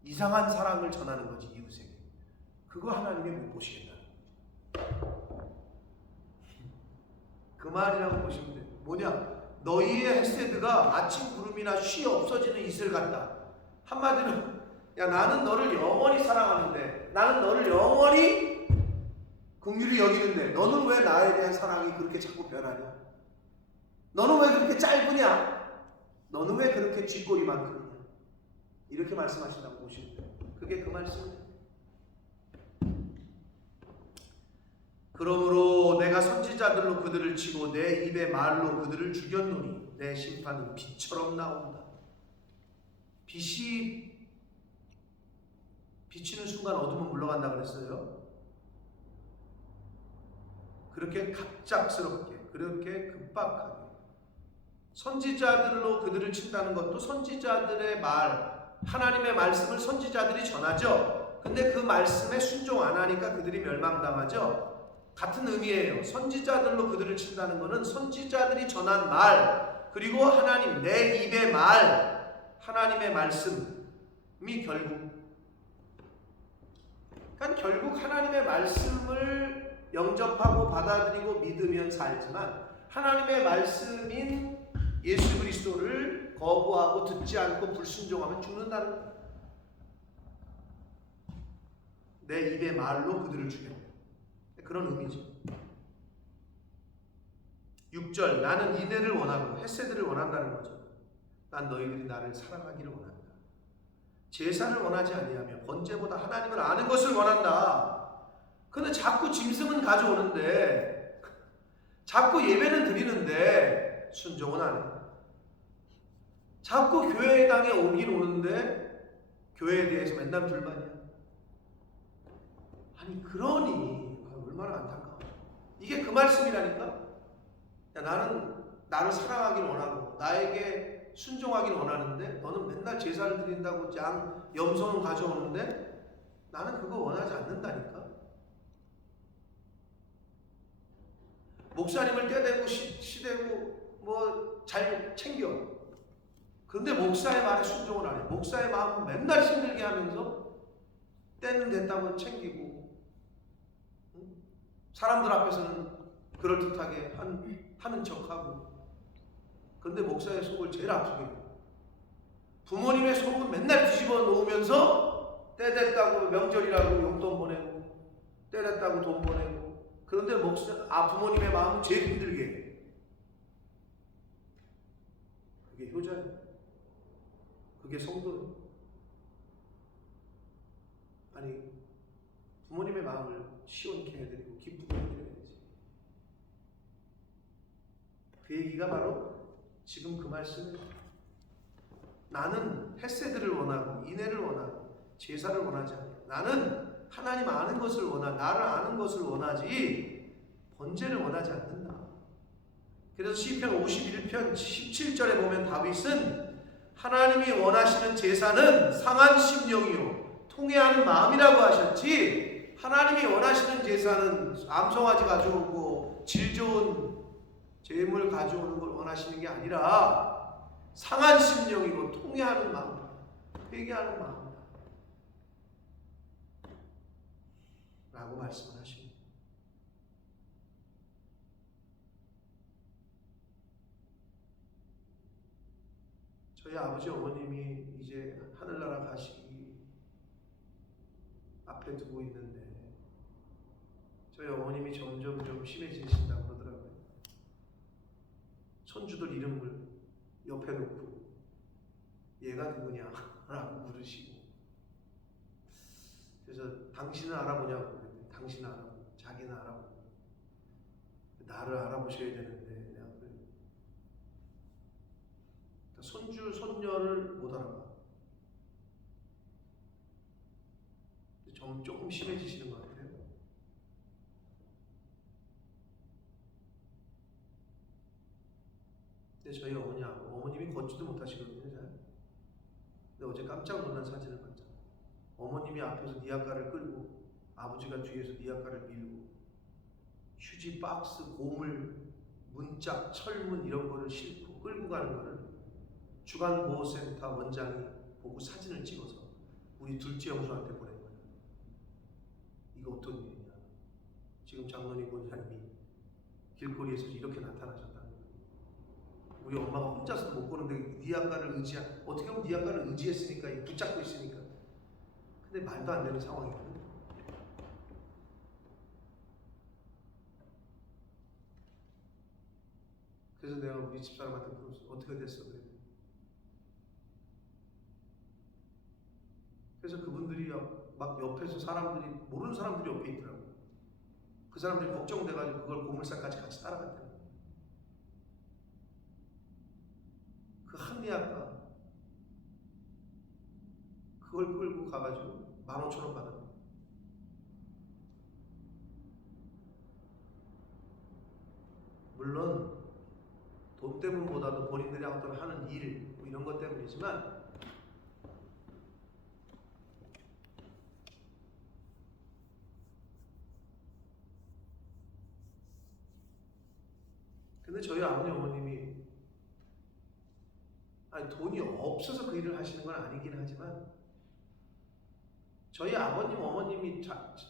이상한 사랑을 전하는 거지, 이웃에게. 그거 하나님이 못 보시겠다. 그 말이라고 보시면 돼요. 뭐냐? 너희의 헤세드가 아침 구름이나 쉬 없어지는 이슬 같다. 한마디로 야, 나는 너를 영원히 사랑하는데, 나는 너를 영원히 긍휼히 여기는데 너는 왜 나에 대한 사랑이 그렇게 자꾸 변하냐? 너는 왜 그렇게 짧으냐? 너는 왜 그렇게 쥐꼬리만 크느냐? 이렇게 말씀하신다고 보시면 돼요. 그게 그 말씀이에요. 그러므로 내가 선지자들로 그들을 치고 내 입의 말로 그들을 죽였노니 내 심판은 빛처럼 나온다. 빛이 비치는 순간 어둠은 물러간다 그랬어요. 그렇게 갑작스럽게, 그렇게 급박하게 선지자들로 그들을 친다는 것도 선지자들의 말, 하나님의 말씀을 선지자들이 전하죠. 근데 그 말씀에 순종 안 하니까 그들이 멸망당하죠. 같은 의미예요. 선지자들로 그들을 친다는 것은 선지자들이 전한 말, 그리고 하나님, 내 입의 말, 하나님의 말씀이 결국 하나님의 말씀을 영접하고 받아들이고 믿으면 살지만 하나님의 말씀인 예수 그리스도를 거부하고 듣지 않고 불순종하면 죽는다는 거예요. 내 입의 말로 그들을 죽여. 그런 의미죠. 6절, 나는 인애를 원하고 헤세드를 원한다는 거죠. 난 너희들이 나를 사랑하기를 원한다. 제사를 원하지 아니하며 번제보다 하나님을 아는 것을 원한다. 근데 자꾸 짐승은 가져오는데, 자꾸 예배는 드리는데 순종은 안 해. 자꾸 교회당에 오긴 오는데 교회에 대해서 맨날 불만이야. 아니 그러니 얼마나 안타까워. 이게 그 말씀이라니까. 야, 나는 나를 사랑하길 원하고 나에게 순종하길 원하는데 너는 맨날 제사를 드린다고 양 염소는 가져오는데 나는 그거 원하지 않는다니까. 목사님을 떼대고 시대고 뭐 잘 챙겨. 그런데 목사의 말에 순종을 안 해. 목사의 마음은 맨날 힘들게 하면서 때는 됐다고 챙기고, 사람들 앞에서는 그럴듯하게 하는 척하고. 그런데 목사의 속을 제일 아프게 해요. 부모님의 속은 맨날 뒤집어 놓으면서 때 됐다고 명절이라고 용돈 보내고 때 됐다고 돈 보내고. 그런데 부모님의 마음은 제일 힘들게 해요. 그게 효자예요. 그게 성도예요. 아니 부모님의 마음을 시원케 해드리고 기쁘게 해드려야지. 그 얘기가 바로 지금 그 말씀이에요. 나는 헤세드를 원하고 인애를 원하고 제사를 원하지 않아요. 나는 하나님 아는 것을 나를 아는 것을 원하지 번제를 원하지 않는다. 그래서 시편 51편 17절에 보면 다윗은 하나님이 원하시는 제사는 상한 심령이요 통회하는 마음이라고 하셨지, 하나님이 원하시는 제사는 암송아지 가져오고 질 좋은 제물 가져오는 걸 원하시는 게 아니라 상한 심령이고 통회하는 마음, 회개하는 마음이다 라고 말씀을 하십니다. 저희 아버지 어머님이 이제 하늘나라 가시기 앞에 두고 있는데 저희 어머님이 점점 좀 심해지신다고 그러더라고요. 손주들 이름을 옆에 놓고 얘가 누구냐 라고 물으시고, 그래서 당신은 알아보냐고 그랬더니 당신은 알아보고 자기는 알아보고 나를 알아보셔야 되는데 내가 그래요. 손주 손녀를 못 알아봐. 조금 심해지시는 것 같아요. 근데 저희 어머님이 걷지도 못하시거든요, 잘. 근데 어제 깜짝 놀란 사진을 봤잖아요. 어머님이 앞에서 니아가를 끌고 아버지가 뒤에서 니아가를 밀고 휴지 박스, 고물, 문짝, 철문 이런 거를 싣고 끌고 가는 거를 주간보호센터 원장이 보고 사진을 찍어서 우리 둘째 형수한테 보낸 거예요. 이거 어떤 일이냐. 지금 장로님 권사님이 길거리에서 이렇게 나타나셨다는 거예요. 우리 엄마가 혼자서도 못 보는데 니아가를 어떻게 보면 니아가를 의지했으니까, 붙잡고 있으니까. 근데 말도 안 되는 상황이거든요. 그래서 내가 우리 집사람한테 물었어. 어떻게 됐어? 그랬더니. 그래서 그분들이 막 옆에서 사람들이, 모르는 사람들이 옆에 있더라고요. 그 사람들이 걱정돼가지고 그걸 고물상까지 같이 따라갔대요. 그 한리아가 그걸 끌고 가가지고 15,000원 받았대요. 물론 돈 때문보다도 본인들이 어떤 하는 일 이런 것 때문이지만, 근데 저희 아버지 어머님이 돈이 없어서 그 일을 하시는 건 아니긴 하지만, 저희 아버님 어머님이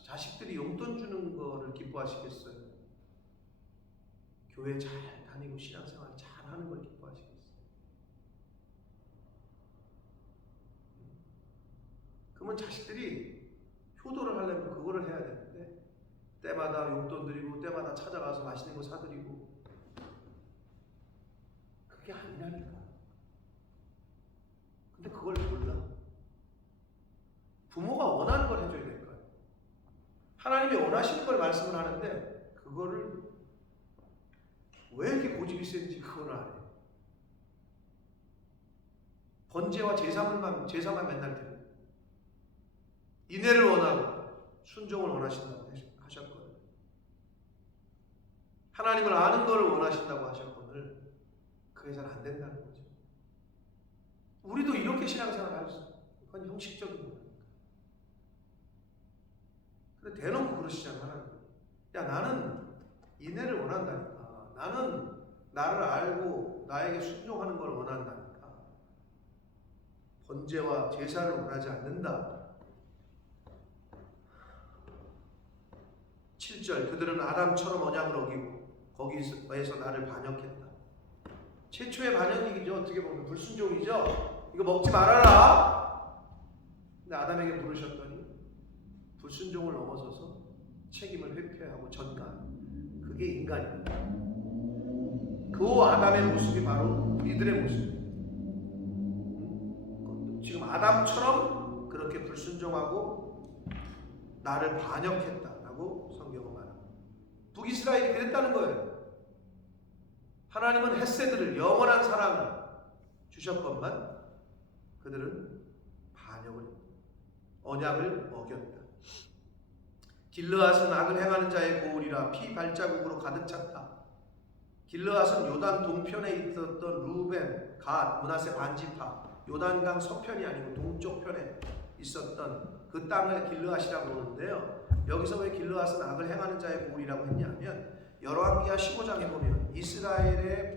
자식들이 용돈 주는 거를 기뻐하시겠어요? 교회 잘 다니고 신앙생활 잘 하는 걸 기뻐하시겠어요? 그러면 자식들이 효도를 하려면 그거를 해야 되는데, 때마다 용돈 드리고 때마다 찾아가서 맛있는 거 사드리고, 그게 아니라니까. 근데 그걸 몰라. 부모가 원하는 걸 해줘야 될 거예요. 하나님이 원하시는 걸 말씀을 하는데 그거를 왜 이렇게 고집이 센지 그걸 안 해요. 번제와 제사만 맨날 드려요. 인애를 원하고 순종을 원하신다고 하셨거든요. 하나님을 아는 걸 원하신다고 하셨거든요. 그게 잘 안 된다는 거죠. 우리도 이렇게 신앙생활 할 수 있어요. 그건 형식적인 거예요. 근데 대놓고 그러시잖아요. 하나님. 야, 나는 인애를 원한다니까. 나는 나를 알고 나에게 순종하는 걸 원한다니까. 번제와 제사를 원하지 않는다. 7절, 그들은 아담처럼 언약을 어기고 거기에서 나를 반역했다. 최초의 반역이죠. 어떻게 보면 불순종이죠. 이거 먹지 말아라. 근데 아담에게 부르셨더니 불순종을 넘어서서 책임을 회피하고 전가하는, 그게 인간입니다. 그 아담의 모습이 바로 우리들의 모습입니다. 지금 아담처럼 그렇게 불순종하고 나를 반역했다라고 성경은 말합니다. 북이스라엘이 그랬다는 거예요. 하나님은 헷세들을, 영원한 사랑을 주셨건만 그들은 반역을, 언약을 어겼다. 길르앗은 악을 행하는 자의 고울이라 피 발자국으로 가득 찼다. 길르앗은 요단 동편에 있었던 루벤, 갓, 므낫세 반지파, 요단강 서편이 아니고 동쪽 편에 있었던 그 땅을 길르앗이라고 부르는데요. 여기서 왜 길르앗은 악을 행하는 자의 고울이라고 했냐면, 열왕기하 15장에 보면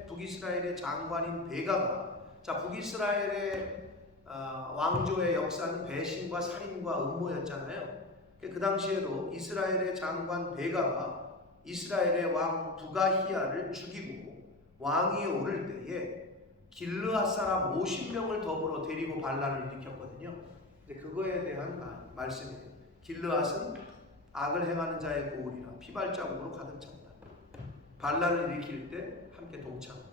북이스라엘의 장관인 베가가, 북이스라엘의 왕조의 역사는 배신과 살인과 음모였잖아요. 그 당시에도 이스라엘의 장관 베가가 이스라엘의 왕 부가히야를 죽이고 왕위에 오를 때에 길르앗 사람 50명을 더불어 데리고 반란을 일으켰거든요. 근데 그거에 대한 말씀이에요. 길르앗은 악을 행하는 자의 고울이라 피발자국으로 가득 찼다. 반란을 일으킬 때 함께 동참합니다.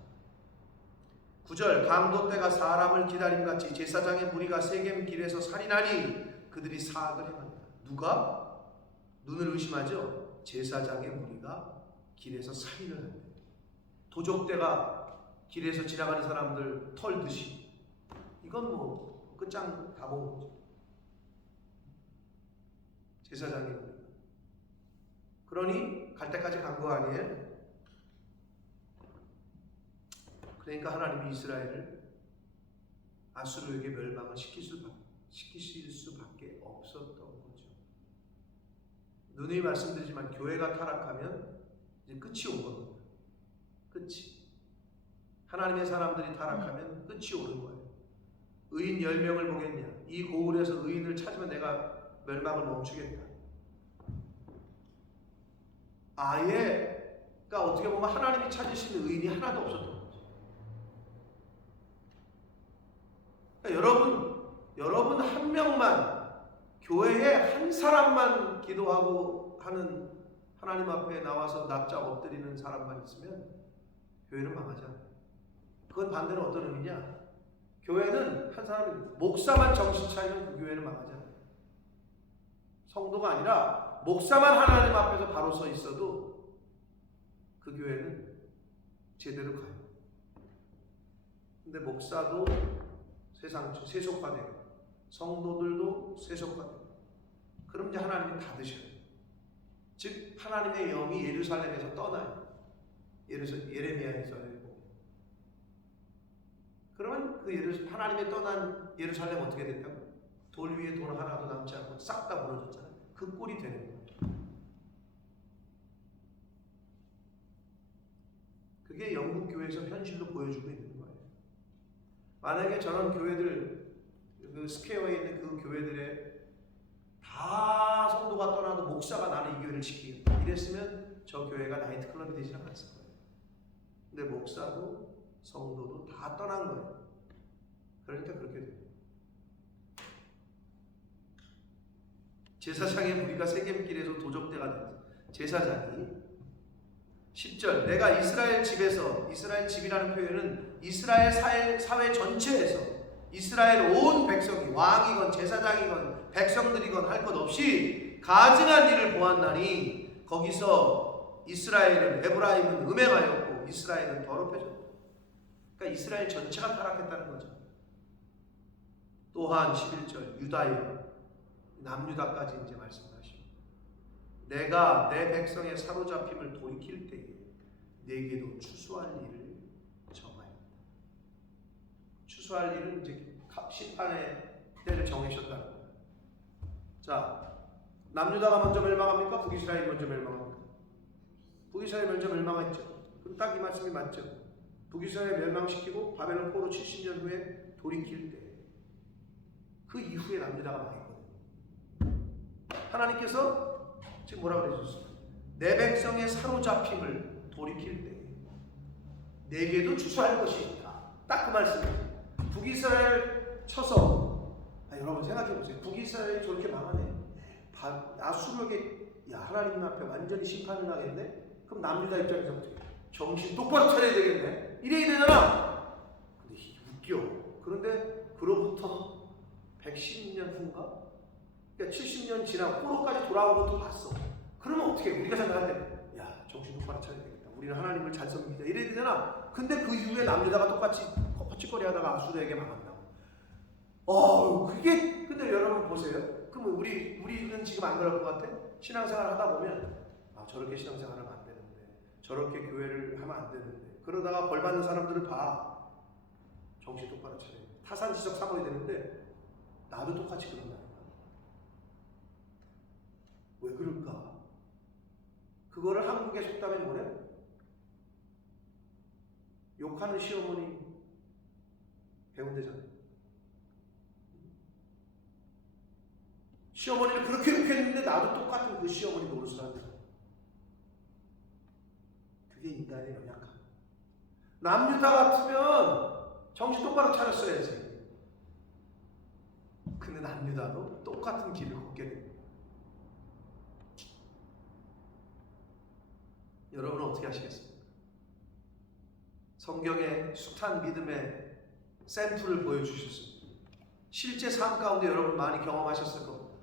9절 강도 때가 사람을 기다림같이 제사장의 무리가 세겜 길에서 살인하니 그들이 사악을 행한다. 누가? 눈을 의심하죠. 제사장의 무리가 길에서 살인을 한대. 도적대가 길에서 지나가는 사람들 털듯이. 이건 뭐 끝장 다 본 거죠. 제사장의 무리가. 그러니 갈 때까지 간 거 아니에요? 그러니까 하나님이 이스라엘을 아수르에게 멸망을 시키실 수밖에 없었던 거죠. 누누이 말씀드리지만 교회가 타락하면 이제 끝이 온 겁니다. 끝이. 하나님의 사람들이 타락하면 끝이 오는 거예요. 의인 10명을 보겠냐? 이 고울에서 의인을 찾으면 내가 멸망을 멈추겠다. 아예, 그러니까 어떻게 보면 하나님이 찾으시는 의인이 하나도 없었던 거죠. 그러니까 여러분 한 명만, 교회에 한 사람만 기도하고 하는, 하나님 앞에 나와서 납작 엎드리는 사람만 있으면 교회는 망하잖아요. 그건 반대로 어떤 의미냐? 교회는 한 사람이, 목사만 정신 차리면 그 교회는 망하잖아요. 성도가 아니라 목사만 하나님 앞에서 바로 서 있어도 그 교회는 제대로 가요. 근데 목사도 세속화되고 성도들도 세속화되고 그럼 이제 하나님이 닫으셔요. 즉 하나님의 영이 예루살렘에서 떠나요. 예레미야에서 보면. 그러면 그 하나님의 떠난 예루살렘 어떻게 됐다고? 돌 위에 돌 하나도 남지 않고 싹 다 무너졌잖아요. 그 꼴이 되는 거예요. 그게 영국 교회에서 현실로 보여주고 있는 거예요. 만약에 저런 교회들, 그 스퀘어에 있는 그 교회들에 다 성도가 떠나도 목사가 나는 이 교회를 지키겠다 이랬으면 저 교회가 나이트클럽이 되지 않았을 거예요. 근데 목사도 성도도 다 떠난 거예요. 그러니까 그렇게 돼요. 제사장의 무리가 세겜길에서 도적대가 됐어요. 제사장이 10절 내가 이스라엘 집에서, 이스라엘 집이라는 표현은 이스라엘 사회 전체에서 이스라엘 온 백성이 왕이건 제사장이건 백성들이건 할 것 없이 가증한 일을 보았나니 거기서 이스라엘은, 에브라임은 음행하였고 이스라엘은 더럽혀졌다. 그러니까 이스라엘 전체가 타락했다는 거죠. 또한 11절 유다에 남유다까지 이제 말씀하시고 내가 내 백성의 사로잡힘을 돌이킬 때에 내게도 추수할 일을 정하였다. 추수할 일은 이제 심판의 때를 정하셨다는 거예요. 자, 남유다가 먼저 멸망합니까? 북이스라엘이 먼저 멸망합니까? 북이스라엘이 먼저 멸망했죠. 그럼 딱 이 말씀이 맞죠. 북이스라엘 멸망시키고 바벨론 포로 70년 후에 돌이킬 때 그 이후에 남유다가 망했거든요. 하나님께서 지금 뭐라고 그러셨어요? 내 백성의 사로잡힘을 돌이킬 때 내게도 추수할 것이 있다. 딱 그 말씀이에요. 북이스라엘 쳐서 여러분 생각해보세요. 북이스라엘이 저렇게 망하네. 아수르에게 하나님 앞에 완전히 심판을 하겠네. 그럼 남유다 입장에서 어떻게 정신 똑바로 차려야 되겠네. 이래야 되잖아. 근데 웃겨. 그런데 그로부터 110년 후인가? 그러니까 70년 지나고 포로까지 돌아온 것도 봤어. 그러면 어떻게 우리가 생각할 때 정신 똑바로 차려야 되겠다. 우리는 하나님을 잘 섬기자. 이래야 되잖아. 근데 그 이후에 남유다가 똑같이 헛짓거리 하다가 아수르에게 망한다고. 그게 근데 여러분 보세요. 그럼 우리는 지금 안 그럴 것 같아? 신앙생활 하다 보면 저렇게 신앙생활 하면 안 되는데 저렇게 교회를 하면 안 되는데 그러다가 벌 받는 사람들을 봐. 정신 똑바로 차려야 돼. 타산지석 삼아야 되는데 나도 똑같이 그런다는 거야. 왜 그럴까? 그거를 한국의 속담에 뭐래? 욕하는 시어머니 배운대잖아요. 시어머니를 그렇게 욕했는데 나도 똑같은 그 시어머니 노릇을 한다. 그게 인간의 연약함. 남유다 같으면 정신 똑바로 차렸어야지. 그는 안 유다도 똑같은 길을 걷게 됩니다. 여러분은 어떻게 하시겠습니까? 성경의 숱한 믿음의 샘플을 보여주셨습니다. 실제 삶 가운데 여러분 많이 경험하셨을 겁니다.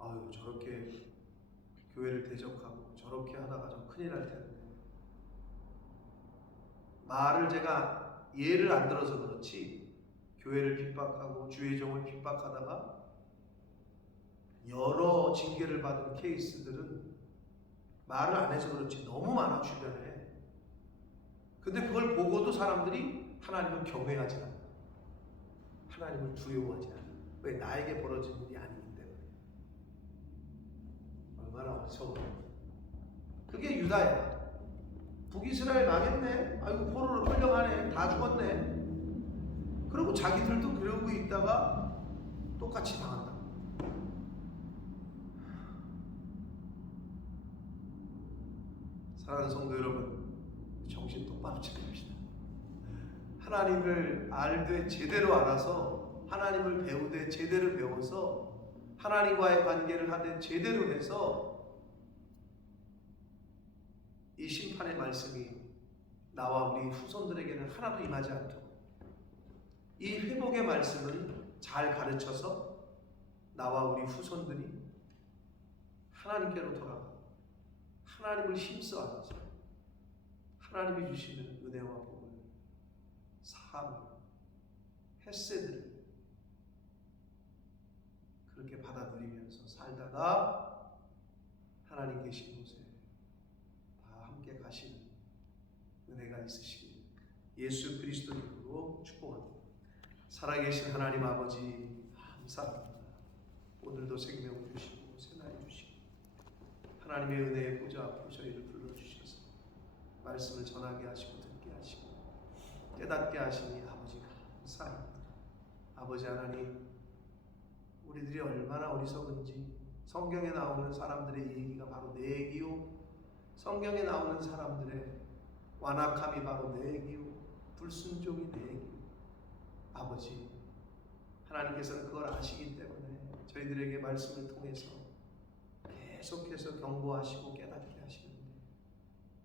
아유, 저렇게 교회를 대적하고 저렇게 하다가 좀 큰일 날 텐데. 말을 제가 예를 안 들어서 그렇지, 교회를 핍박하고 주의 종을 핍박하다가 여러 징계를 받은 케이스들은 말을 안 해서 그렇지 너무 많아, 주변에. 근데 그걸 보고도 사람들이 하나님을 경외하지 않아. 하나님을 두려워하지 않아. 왜? 나에게 벌어진 일이 아니기 때문에. 얼마나 어리석어. 그게 유다야. 북이스라엘 망했네. 아이고, 포로로 끌려가네. 다 죽었네. 그리고 자기들도 그러고 있다가 똑같이 당한다. 사랑하는 성도 여러분, 정신 똑바로 차립시다. 하나님을 알되 제대로 알아서, 하나님을 배우되 제대로 배워서, 하나님과의 관계를 하되 제대로 해서 이 심판의 말씀이 나와 우리 후손들에게는 하나도 임하지 않도록, 이 회복의 말씀은 잘 가르쳐서 나와 우리 후손들이 하나님께로 돌아가 하나님을 힘써 안아서 하나님이 주시는 은혜와 복을, 사함을, 헤세드를 그렇게 받아들이면서 살다가 하나님 계신 곳에 다 함께 가시는 은혜가 있으시길 예수 그리스도 이름으로 축복합니다. 살아계신 하나님 아버지, 감사합니다. 오늘도 생명 주시고 새날 주시고 하나님의 은혜의 보좌 앞으로 저희를 불러주셔서 말씀을 전하게 하시고 듣게 하시고 깨닫게 하시니 아버지 감사합니다. 아버지 하나님, 우리들이 얼마나 어리석은지. 성경에 나오는 사람들의 얘기가 바로 내 얘기요, 성경에 나오는 사람들의 완악함이 바로 내 얘기요, 불순종이 내 얘기요. 아버지 하나님께서는 그걸 아시기 때문에 저희들에게 말씀을 통해서 계속해서 경고하시고 깨닫게 하시는데,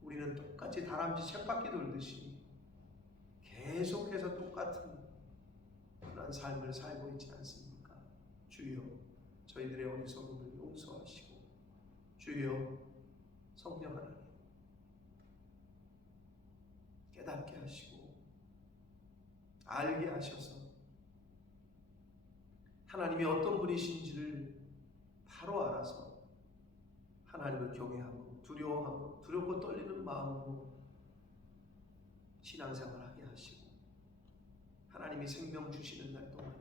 우리는 똑같이 다람쥐 쳇바퀴 돌듯이 계속해서 똑같은 그런 삶을 살고 있지 않습니까? 주여, 저희들의 어리석음을 용서하시고, 주여 성령 하나님 깨닫게 하시고 알게 하셔서 하나님이 어떤 분이신지를 바로 알아서 하나님을 경외하고 두려워하고 두렵고 떨리는 마음으로 신앙생활하게 하시고, 하나님이 생명 주시는 날 동안에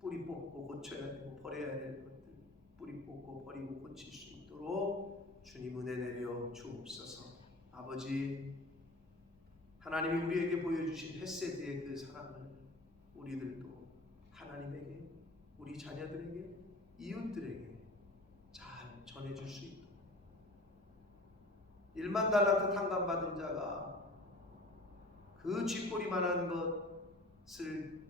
뿌리 뽑고 고쳐야 되고 버려야 될 것들 뿌리 뽑고 버리고 고칠 수 있도록 주님 은혜 내려 주옵소서. 아버지, 하나님이 우리에게 보여주신 헤세드의 그 사랑을 우리들도 하나님에게, 우리 자녀들에게, 이웃들에게 잘 전해줄 수 있도록, 1만 달란트 탕감받은 자가 그 쥐꼬리만한 것을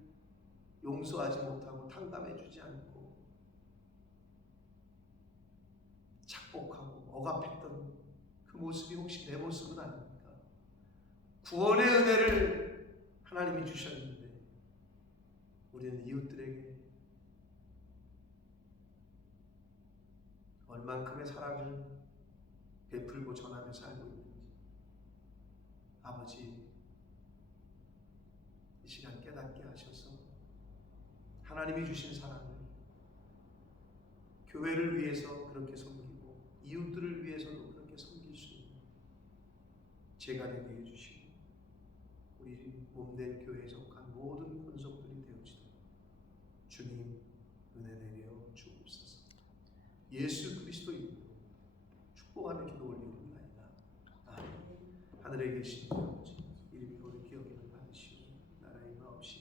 용서하지 못하고 탕감해주지 않고 착복하고 억압했던 그 모습이 혹시 내 모습은 아닙니까? 구원의 은혜를 하나님이 주셨는데 우리는 이웃들에게 얼만큼의 사랑을 베풀고 전하며 살고 있는지, 아버지 이 시간 깨닫게 하셔서 하나님이 주신 사랑을 교회를 위해서 그렇게 섬기고 이웃들을 위해서도 그렇게 섬길 수 있는 제가 되게 해주시고, 우리 몸된 교회에 속한 모든 권속들이 되어지도록 주님 은혜 내려 주옵소서. 예수 그리스도 이름으로 축복하며 기도 올리옵나이다. 아멘. 하늘에 계신